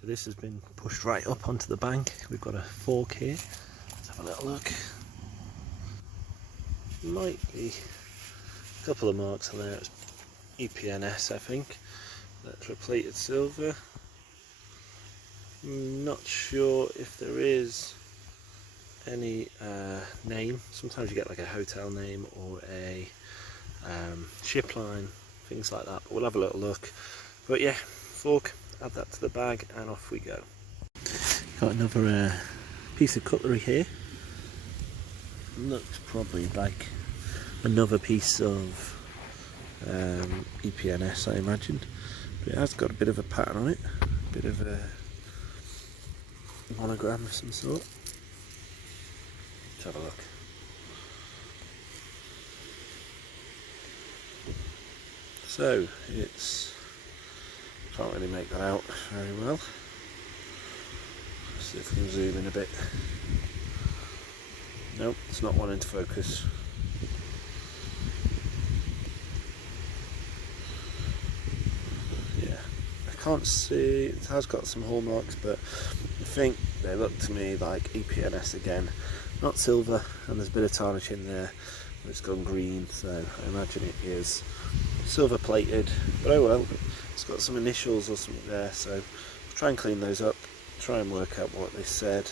So this has been pushed right up onto the bank. We've got a fork here. Let's have a little look. Might be a couple of marks on there. It's EPNS, I think. That's plated silver. Not sure if there is any name. Sometimes you get like a hotel name or a ship line, things like that, but we'll have a little look. But yeah, fork, add that to the bag and off we go. Got another piece of cutlery here. Looks probably like another piece of EPNS, I imagine, but it has got a bit of a pattern on it, a bit of a monogram of some sort. Let's have a look. So it's, can't really make that out very well. Let's see if we can zoom in a bit. Nope, it's not wanting to focus. Yeah, I can't see, it has got some hallmarks, but I think they look to me like EPNS again. Not silver, and there's a bit of tarnish in there. It's gone green, so I imagine it is silver plated, but oh well, it's got some initials or something there, so we'll try and clean those up, try and work out what they said,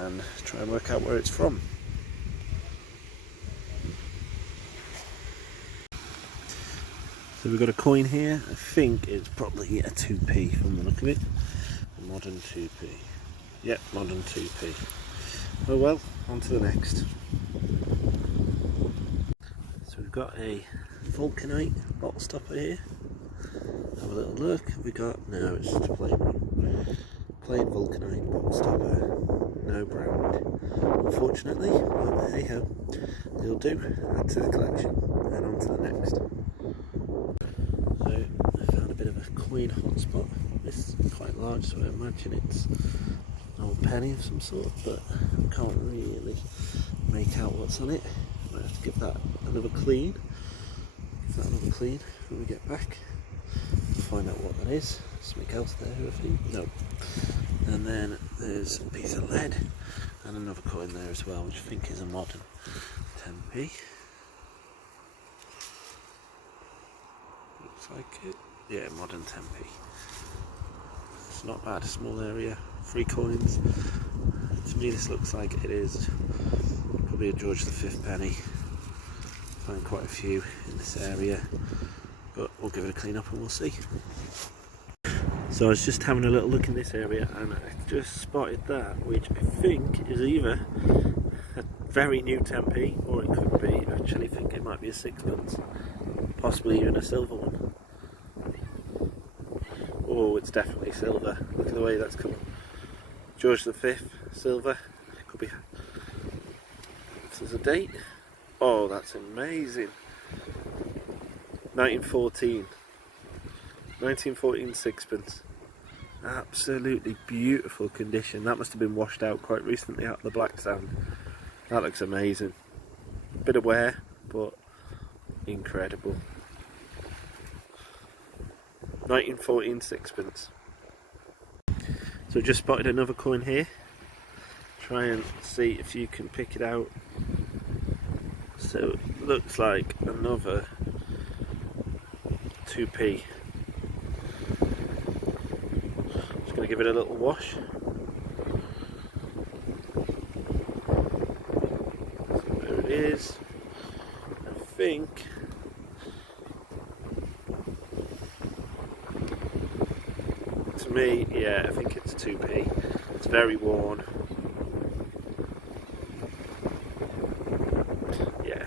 and try and work out where it's from. So we've got a coin here. I think it's probably a 2p from the look of it. A modern 2p. Yep, modern 2p. Oh well, on to the next. So we've got a vulcanite bottle stopper here. Have a little look. Have we got? No, it's just a plain vulcanite bottle stopper. No brand, unfortunately, but hey ho, they'll do. Add to the collection and on to the next. So I found a bit of a coin hotspot. This is quite large, so I imagine it's an old penny of some sort, but I can't really make out what's on it. Might have to give that another clean. When we get back. We'll find out what that is. Something else there, I think. No. And then there's a piece of lead and another coin there as well, which I think is a modern 10p. Looks like it. Yeah, modern 10p. It's not bad, a small area, 3 coins. To me this looks like it is probably a George V penny. Find quite a few in this area, but we'll give it a clean up and we'll see. So I was just having a little look in this area and I just spotted that, which I think is either a very new 10p or it could be, I actually think it might be a 6pence, possibly even a silver one. Oh, it's definitely silver. Look at the way that's come. George V, silver. Could be. If there's a date. Oh, that's amazing. 1914. 1914 6pence. Absolutely beautiful condition. That must have been washed out quite recently out of the black sand. That looks amazing. Bit of wear, but incredible. 1914 6pence. So just spotted another coin here. Try and see if you can pick it out. So it looks like another 2p. Just going to give it a little wash. So there it is. I think to me, yeah, I think it's 2p. It's very worn. Yeah,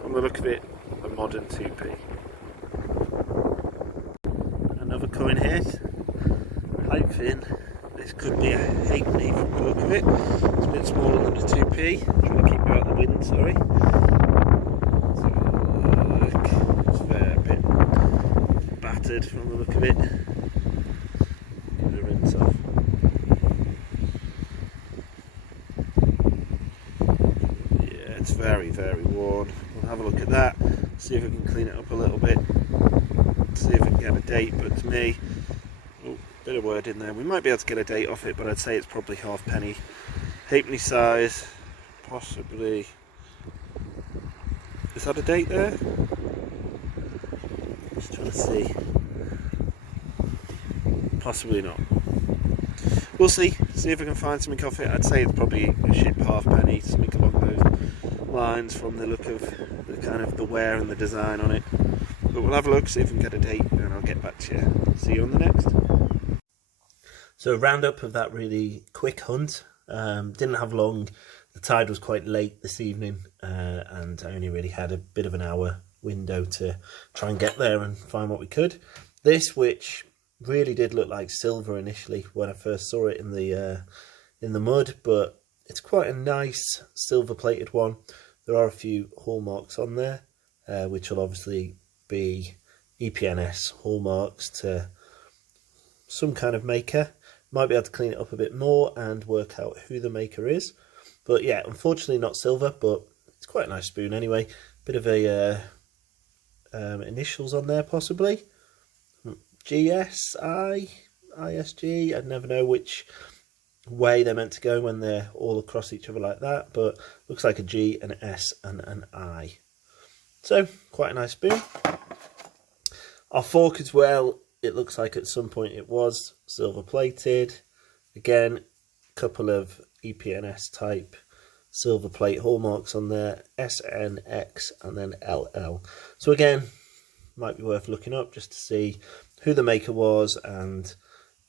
from the look of it, a modern 2p. Another coin here, quite thin. This could be a halfpenny from the look of it. It's a bit smaller than a 2p. I'm trying to keep you out of the wind, sorry. Look, it's a bit battered from the look of it. Give it a rinse off. Yeah, it's very, very worn. We'll have a look at that, see if we can clean it up a little bit, see if we can get a date, but to me, oh, Bit of word in there. We might be able to get a date off it, but I'd say it's probably halfpenny. Halfpenny size, possibly. Is that a date there? Just trying to see. Possibly not. We'll see. See if I can find something off it. I'd say it's probably a ship halfpenny, something along those lines from the look of the kind of the wear and the design on it. But we'll have a look, see if we can get a date, and I'll get back to you. See you on the next. So a roundup of that really quick hunt. Didn't have long. The tide was quite late this evening, and I only really had a bit of an hour window to try and get there and find what we could. This, which really did look like silver initially when I first saw it in the mud, but it's quite a nice silver plated one. There are a few hallmarks on there, which will obviously be EPNS hallmarks to some kind of maker. Might be able to clean it up a bit more and work out who the maker is. But yeah, unfortunately not silver, but it's quite a nice spoon anyway. Bit of a initials on there possibly. GSI, ISG, I'd never know which way they're meant to go when they're all across each other like that, but looks like a G, an S and an I. So, quite a nice spoon. Our fork as well, it looks like at some point it was silver plated. Again, a couple of EPNS type silver plate hallmarks on there, SN, X and then LL. So again, might be worth looking up just to see who the maker was and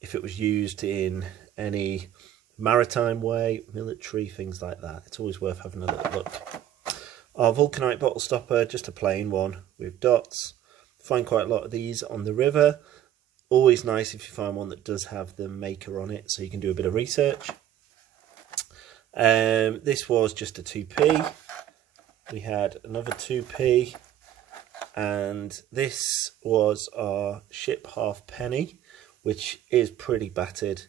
if it was used in any maritime way, military, things like that. It's always worth having a little look. Our vulcanite bottle stopper, just a plain one with dots. Find quite a lot of these on the river. Always nice if you find one that does have the maker on it, so you can do a bit of research. This was just a 2p. We had another 2p, and this was our ship halfpenny, which is pretty battered.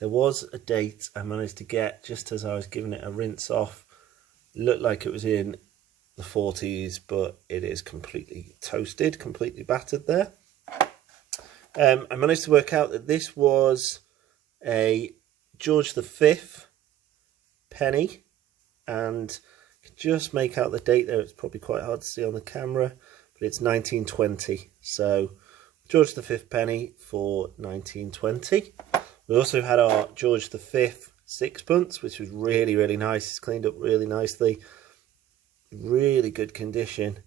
There was a date I managed to get just as I was giving it a rinse off. Looked like it was in the 40s, but it is completely toasted, completely battered there. I managed to work out that this was a George V penny, and just make out the date there. It's probably quite hard to see on the camera, but it's 1920. So George V penny for 1920. We also had our George V sixpence, which was really, really nice. It's cleaned up really nicely. Really good condition.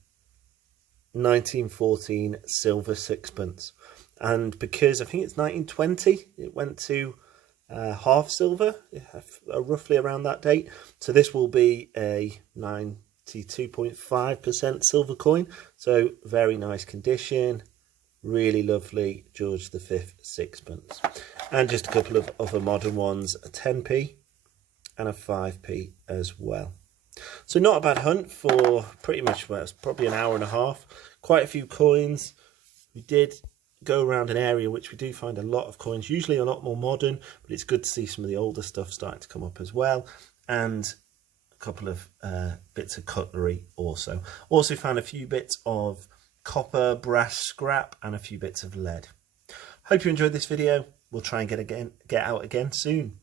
1914 silver sixpence. And because I think it's 1920, it went to half silver, roughly around that date. So this will be a 92.5% silver coin. So very nice condition. Really lovely George V sixpence. And just a couple of other modern ones, a 10p and a 5p as well. So not a bad hunt for pretty much, well, it's probably an hour and a half. Quite a few coins. We did go around an area which we do find a lot of coins, usually a lot more modern, but it's good to see some of the older stuff starting to come up as well. And a couple of bits of cutlery also. Also found a few bits of copper, brass scrap and a few bits of lead. Hope you enjoyed this video. We'll try and get out again soon.